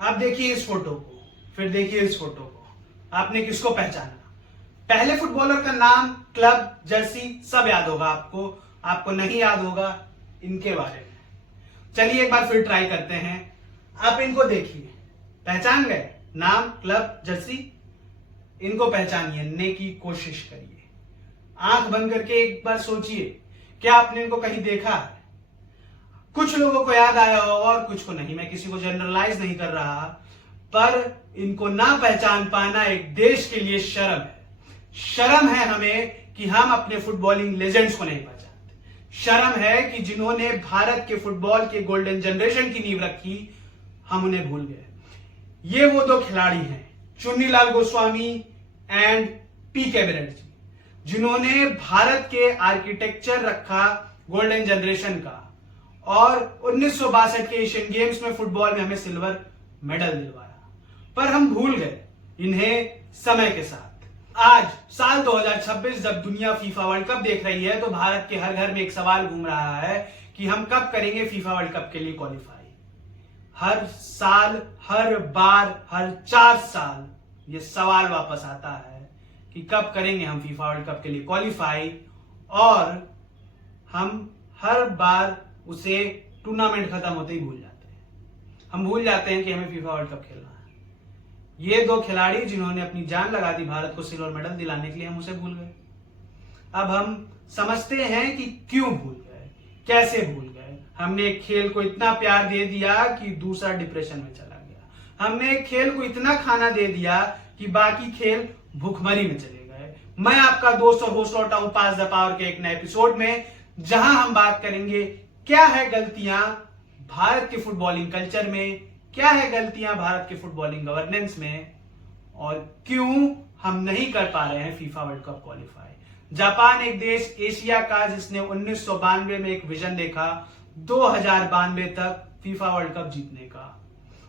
आप देखिए इस फोटो को, फिर देखिए इस फोटो को, आपने किसको पहचाना? पहले फुटबॉलर का नाम, क्लब, जर्सी सब याद होगा आपको नहीं याद होगा इनके बारे में। चलिए एक बार फिर ट्राई करते हैं। आप इनको देखिए, पहचान गए? नाम, क्लब, जर्सी, इनको पहचानिए की कोशिश करिए। आंख बंद करके एक बार सोचिए, क्या आपने इनको कहीं देखा है? कुछ लोगों को याद आया होगा और कुछ को नहीं। मैं किसी को जनरलाइज नहीं कर रहा, पर इनको ना पहचान पाना एक देश के लिए शर्म है। शर्म है हमें कि हम अपने फुटबॉलिंग लेजेंड्स को नहीं पहचानते। शर्म है कि जिन्होंने भारत के फुटबॉल के गोल्डन जनरेशन की नींव रखी, हम उन्हें भूल गए। ये वो दो खिलाड़ी हैं, चुन्नीलाल गोस्वामी एंड पीके बनर्जी, जिन्होंने भारत के आर्किटेक्चर रखा गोल्डन जनरेशन का और 1962 के एशियन गेम्स में फुटबॉल में हमें सिल्वर मेडल दिलवाया। पर हम भूल गए इन्हें समय के साथ। आज साल 2026 जब दुनिया फीफा वर्ल्ड कप देख रही है, तो भारत के हर घर में एक सवाल घूम रहा है कि हम कब करेंगे फीफा वर्ल्ड कप के लिए क्वालिफाई। हर साल, हर बार, हर 4 साल ये सवाल वापस आता है कि कब करेंगे हम फीफा वर्ल्ड कप के लिए क्वालिफाई, और हम हर बार उसे टूर्नामेंट खत्म होते ही भूल जाते हैं। हम भूल जाते हैं कि हमें फीफा वर्ल्ड कप खेलना है। ये दो खिलाड़ी जिन्होंने अपनी जान लगा दी भारत को सिल्वर मेडल दिलाने के लिए, हम उसे भूल गए। अब हम समझते हैं कि क्यों भूल गए, कैसे भूल गए। हमने एक खेल को इतना प्यार दे दिया कि दूसरा डिप्रेशन में चला गया। हमने एक खेल को इतना खाना दे दिया कि बाकी खेल भूखमरी में चले गए। मैं आपका दोस्त और होस्ट लौटा हूं पास द पावर के एक नए एपिसोड में, जहां हम बात करेंगे क्या है गलतियां भारत के फुटबॉलिंग कल्चर में, क्या है गलतियां भारत के फुटबॉलिंग गवर्नेंस में, और क्यों हम नहीं कर पा रहे हैं FIFA world cup qualify. Japan एक देश एशिया का जिसने 1992 में एक विजन देखा 2092 तक फीफा वर्ल्ड कप जीतने का।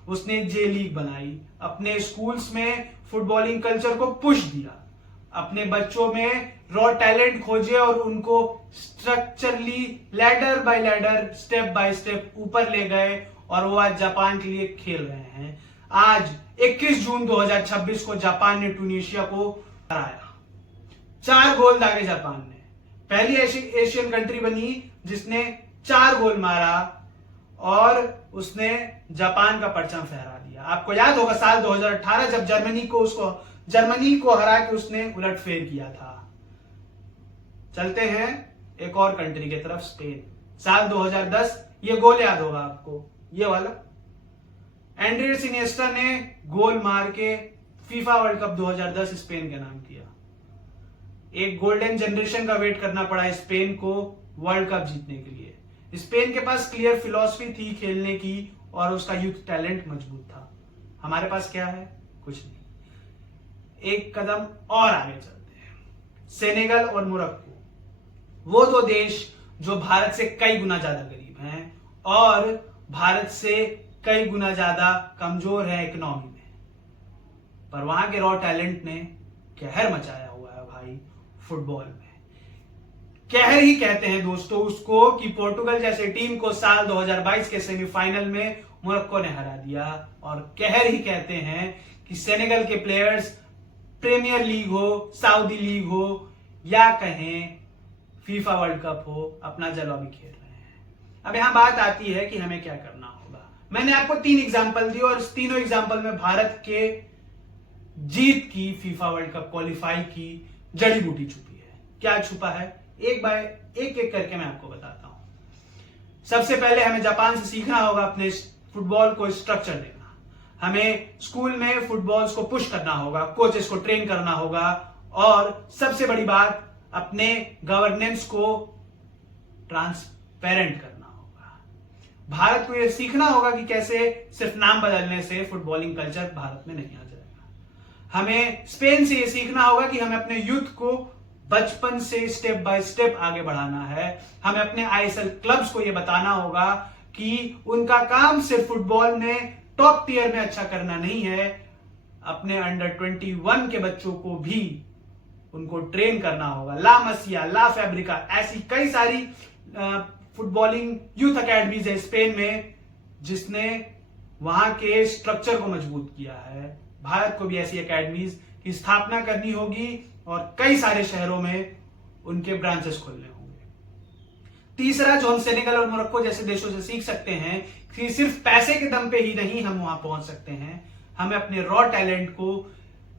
उसने जे लीग बनाई, अपने स्कूल्स में फुटबॉलिंग कल्चर को पुश दिया, अपने बच्चों में रॉ टैलेंट खोजे और उनको structurally ladder by ladder, step by step ऊपर ले गए, और वो आज जापान के लिए खेल रहे हैं। आज 21 जून 2026 को जापान ने ट्यूनीशिया को हराया। 4 गोल दागे जापान ने। पहली एशियन कंट्री बनी जिसने 4 गोल मारा और उसने जापान का परचम फहरा दिया। आपको याद होगा साल 2018 जब जर्मनी को हरा के उसने उलटफेर किया था। चलते हैं एक और कंट्री की तरफ, स्पेन। साल 2010, ये गोल याद होगा आपको, ये वाला। एंड्रेस इनिएस्टा ने गोल मार के फीफा वर्ल्ड कप 2010 स्पेन के नाम किया। एक गोल्डन जनरेशन का वेट करना पड़ा स्पेन को वर्ल्ड कप जीतने के लिए। स्पेन के पास क्लियर फिलॉसफी थी खेलने की और उसका यूथ टैलेंट मजबूत था। हमारे पास क्या है? कुछ नहीं। एक कदम और आगे चलते हैं। सेनेगल और मोरक्को, वो दो देश जो भारत से कई गुना ज्यादा गरीब हैं और भारत से कई गुना ज्यादा कमजोर है इकोनॉमी में, पर वहां के रॉ टैलेंट ने कहर मचाया हुआ है भाई फुटबॉल में। कहर ही कहते हैं दोस्तों उसको कि पोर्टुगल जैसे टीम को साल 2022 के सेमीफाइनल में मोरक्को ने हरा दिया, और कहर ही कहते हैं कि सेनेगल के प्लेयर्स प्रीमियर लीग हो, सऊदी लीग हो या कहें फीफा वर्ल्ड कप हो, अपना जलवा भी खेल रहे हैं। अब यहां बात आती है कि हमें क्या करना होगा। मैंने आपको 3 एग्जाम्पल दिए और इस तीनों एग्जाम्पल में भारत के जीत की, फीफा वर्ल्ड कप क्वालिफाई की जड़ी बूटी छुपी है। क्या छुपा है? एक बाय एक करके मैं आपको बताता हूं। सबसे पहले हमें जापान से सीखना होगा अपने फुटबॉल को स्ट्रक्चर देना। हमें स्कूल में फुटबॉल्स को पुश करना होगा, कोचेस को ट्रेन करना होगा, और सबसे बड़ी बात अपने गवर्नेंस को ट्रांसपेरेंट करना होगा। भारत को यह सीखना होगा कि कैसे सिर्फ नाम बदलने से फुटबॉलिंग कल्चर भारत में नहीं आ जाएगा। हमें स्पेन से यह सीखना होगा कि हमें अपने यूथ को बचपन से स्टेप बाय स्टेप आगे बढ़ाना है। हमें अपने आईएसएल क्लब्स को यह बताना होगा कि उनका काम सिर्फ फुटबॉल में टॉप टियर में अच्छा करना नहीं है, अपने अंडर 21 के बच्चों को भी उनको ट्रेन करना होगा। ला मसिया, ला फैब्रिका, ऐसी कई सारी फुटबॉलिंग यूथ अकेडमीज है स्पेन में जिसने वहां के स्ट्रक्चर को मजबूत किया है। भारत को भी ऐसी एकेडमीज की स्थापना करनी होगी और कई सारे शहरों में उनके ब्रांचेस खोलने होंगे। तीसरा, जो हम सेनेगल और मोरक्को जैसे देशों से सीख सकते हैं कि सिर्फ पैसे के दम पे ही नहीं हम वहां पहुंच सकते हैं, हमें अपने रॉ टैलेंट को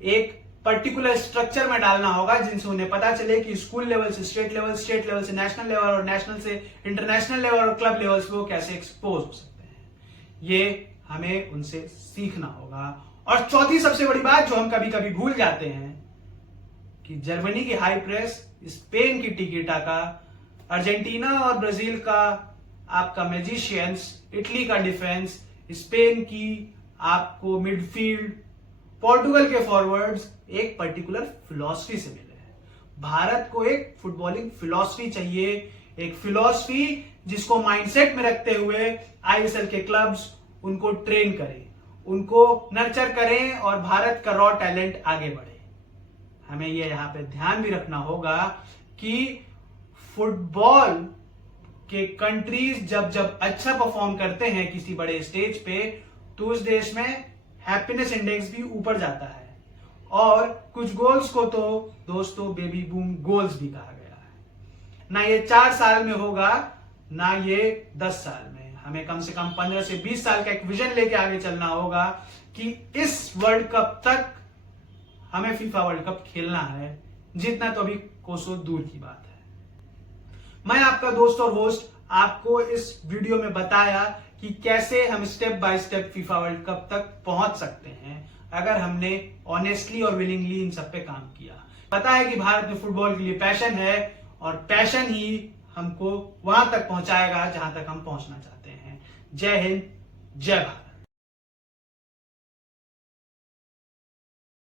एक पर्टिकुलर स्ट्रक्चर में डालना होगा जिनसे उन्हें पता चले कि स्कूल लेवल से स्टेट लेवल, स्टेट लेवल से नेशनल लेवल और नेशनल से इंटरनेशनल लेवल और क्लब लेवल से वो कैसे एक्सपोज हो सकते हैं। ये हमें उनसे सीखना होगा। और चौथी सबसे बड़ी बात जो हम कभी कभी भूल जाते हैं कि जर्मनी की हाई प्रेस, स्पेन की टिकी टाका, अर्जेंटीना और ब्राजील का आपका मैजिशियंस, इटली का डिफेंस, स्पेन की आपको मिडफील्ड, पोर्टुगल के फॉरवर्ड्स एक पर्टिकुलर फिलॉसफी से मिले हैं। भारत को एक फुटबॉलिंग फिलॉसफी चाहिए, एक फिलॉसफी जिसको माइंडसेट में रखते हुए आईएसएल के क्लब्स उनको ट्रेन करें, उनको नर्चर करें और भारत का रॉ टैलेंट आगे बढ़े। हमें ये यहां पे ध्यान भी रखना होगा कि फुटबॉल के कंट्रीज जब जब अच्छा परफॉर्म करते हैं किसी बड़े स्टेज पे, तो उस देश में हैप्पीनेस इंडेक्स भी ऊपर जाता है और कुछ गोल्स को तो दोस्तों बेबी बूम गोल्स भी कहा गया है। ना ये 4 साल में होगा, ना ये 10 साल में। हमें कम से कम 15 से 20 साल का एक विजन लेके आगे चलना होगा कि इस वर्ल्ड कप तक हमें फीफा वर्ल्ड कप खेलना है, जीतना तो अभी कोसों दूर की बात है। मैं आपका दोस्त और होस्ट आपको इस वीडियो में बताया कि कैसे हम step by step FIFA world cup तक पहुंच सकते हैं अगर हमने ऑनेस्टली और विलिंगली इन सब पे काम किया। पता है कि भारत में फुटबॉल के लिए पैशन है और पैशन ही हमको वहां तक पहुंचाएगा जहां तक हम पहुंचना चाहते हैं। जय हिंद, जय भारत।